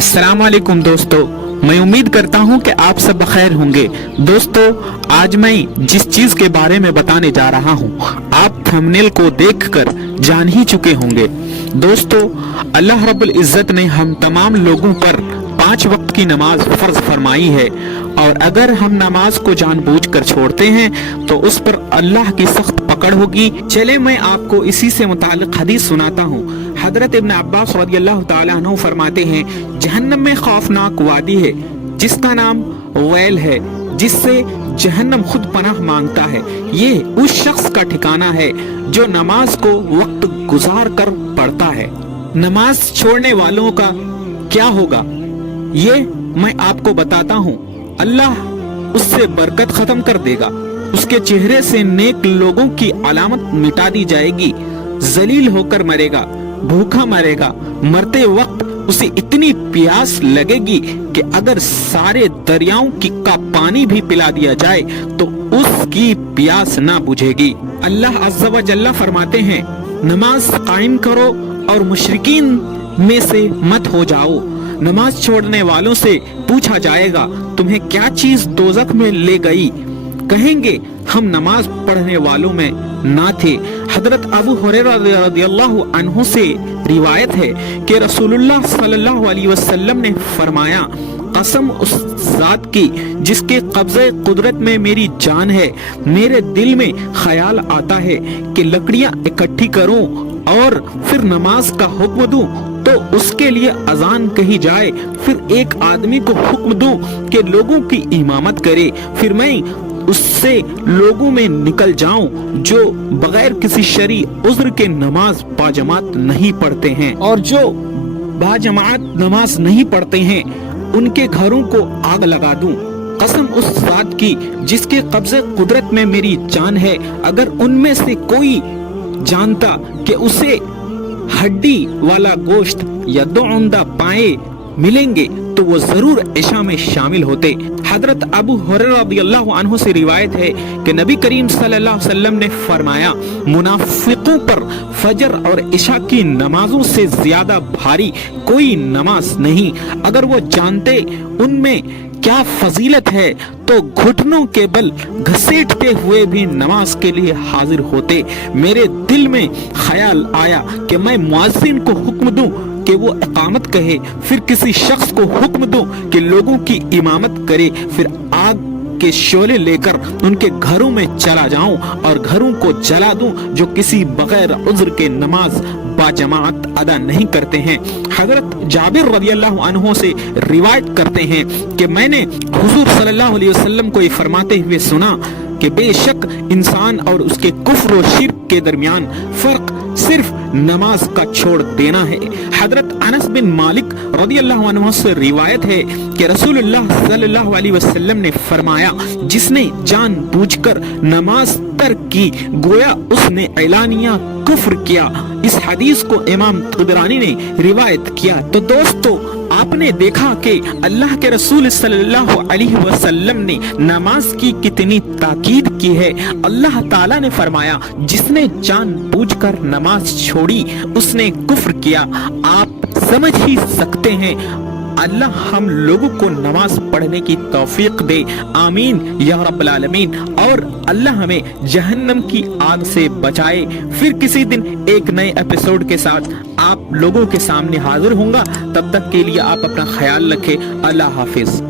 अस्सलाम वालेकुम दोस्तों, मैं उम्मीद करता हूं कि आप सब बखैर होंगे। दोस्तों, आज मैं जिस चीज के बारे में बताने जा रहा हूं, आप थंबनेल को देखकर जान ही चुके होंगे। दोस्तों, अल्लाह रब्बुल इज्जत ने हम तमाम लोगों पर 5 वक्त की नमाज फर्ज फरमाई है, और अगर हम नमाज को जानबूझकर छोड़ते हैं तो उस पर अल्लाह की सख्त पकड़ होगी। चले मैं आपको इसी से मुताल्लिक हदीस सुनाता हूँ। हजरत इब्न अब्बास रज़ियल्लाहु ताला अन्हु फरमाते हैं, जहन्नम में खौफनाक वादी है जिसका नाम वैल है, जिससे जहन्नम खुद पनाह मांगता है। ये उस शख्स का ठिकाना है जो नमाज को वक्त गुजार कर पढ़ता है। नमाज छोड़ने वालों का क्या होगा, ये मैं आपको बताता हूँ। अल्लाह उससे बरकत खत्म कर देगा, उसके चेहरे से नेक लोगों की अलामत मिटा दी जाएगी, जलील होकर मरेगा, भूखा मरेगा। मरते वक्त उसे इतनी प्यास लगेगी कि अगर सारे दरियाओं का पानी भी पिला दिया जाए तो उसकी प्यास ना बुझेगी। अल्लाह अज़्ज़ा व जल्ला फरमाते हैं, नमाज कायम करो और मुशरिकीन में से मत हो जाओ। नमाज छोड़ने वालों से पूछा जाएगा, तुम्हें क्या चीज दोज़ख में ले गई? कहेंगे, हम नमाज पढ़ने वालों में ना थे। हजरत अबू हुरैरा रज़ियल्लाहु अन्हु से रिवायत है कि रसूलुल्लाह सल्लल्लाहु अलैहि वसल्लम ने फरमाया, कसम उस जात की जिसके कब्ज़े कुदरत में मेरी जान है, मेरे दिल में ख्याल आता है कि लकड़ियां इकट्ठी करूं और फिर नमाज का हुक्म दूं तो उसके लिए अजान कही जाए, फिर एक आदमी को हुक्म दूं कि लोगों की इमामत करे, फिर मैं उससे लोगों में निकल जाऊं जो बगैर किसी शरई उज़्र के नमाज बाजमात नहीं पढ़ते हैं, और जो बाजमात नमाज नहीं पढ़ते हैं उनके घरों को आग लगा दूं। कसम उस जात की जिसके कब्ज़े कुदरत में मेरी जान है, अगर उनमें से कोई जानता कि उसे हड्डी वाला गोश्त या 2 उम्दा पाए मिलेंगे तो वो जरूर इशा में शामिल होते। हजरत अबू हुरैरा रज़ियल्लाहु अन्हु से रिवायत है कि नबी करीम सल्लल्लाहु अलैहि वसल्लम ने फरमाया, मुनाफिकों पर फजर और इशा की नमाजों से ज्यादा भारी कोई नमाज नहीं। अगर वो जानते उनमें क्या फजीलत है तो घुटनों के बल घसीटते हुए भी नमाज के लिए हाजिर होते। मेरे दिल में ख्याल आया कि मैं मुअज्जिन को हुक्म दूं कि वो इकामत कहे, फिर किसी शख्स को हुक्म दूं कि लोगों की इमामत करे, फिर आग के शोले लेकर उनके घरों में चला जाऊं और घरों को जला दूं जो किसी बगैर उज़्र के नमाज बाजमात अदा नहीं करते हैं। हजरत जाबिर रज़ियल्लाहु अन्हु से रिवायत करते हैं कि मैंने हुजूर सल्लल्लाहु अलैहि वसल्लम को ये फरमाते हुए सुना कि बेशक इंसान और उसके कुफ्र और शिर्क के दरमियान फर्क सिर्फ नमाज का छोड़ देना है। हजरत अनस बिन मालिक रज़ियल्लाहु अन्हु से रिवायत है कि रसूलुल्लाह सल्लल्लाहु अलैहि वसल्लम ने फरमाया, जिसने जानबूझकर नमाज तर्क की गोया उसने ऐलानिया कुफ्र किया। इस हदीस को इमाम तबरानी ने रिवायत किया। तो दोस्तों, आपने देखा कि अल्लाह के रसूल सल्लल्लाहु अलैहि वसल्लम ने नमाज की कितनी ताकीद की है। अल्लाह ताला ने फरमाया, जिसने जानबूझकर नमाज छोड़ी उसने कुफ्र किया। आप समझ ही सकते हैं। अल्लाह हम लोगों को नमाज पढ़ने की तौफीक दे, आमीन या रब्बल आलमीन। और अल्लाह हमें जहन्नम की आग से बचाए। फिर किसी दिन एक नए एपिसोड के साथ आप लोगों के सामने हाजिर होऊंगा। तब तक के लिए आप अपना ख्याल रखें। अल्लाह हाफिज।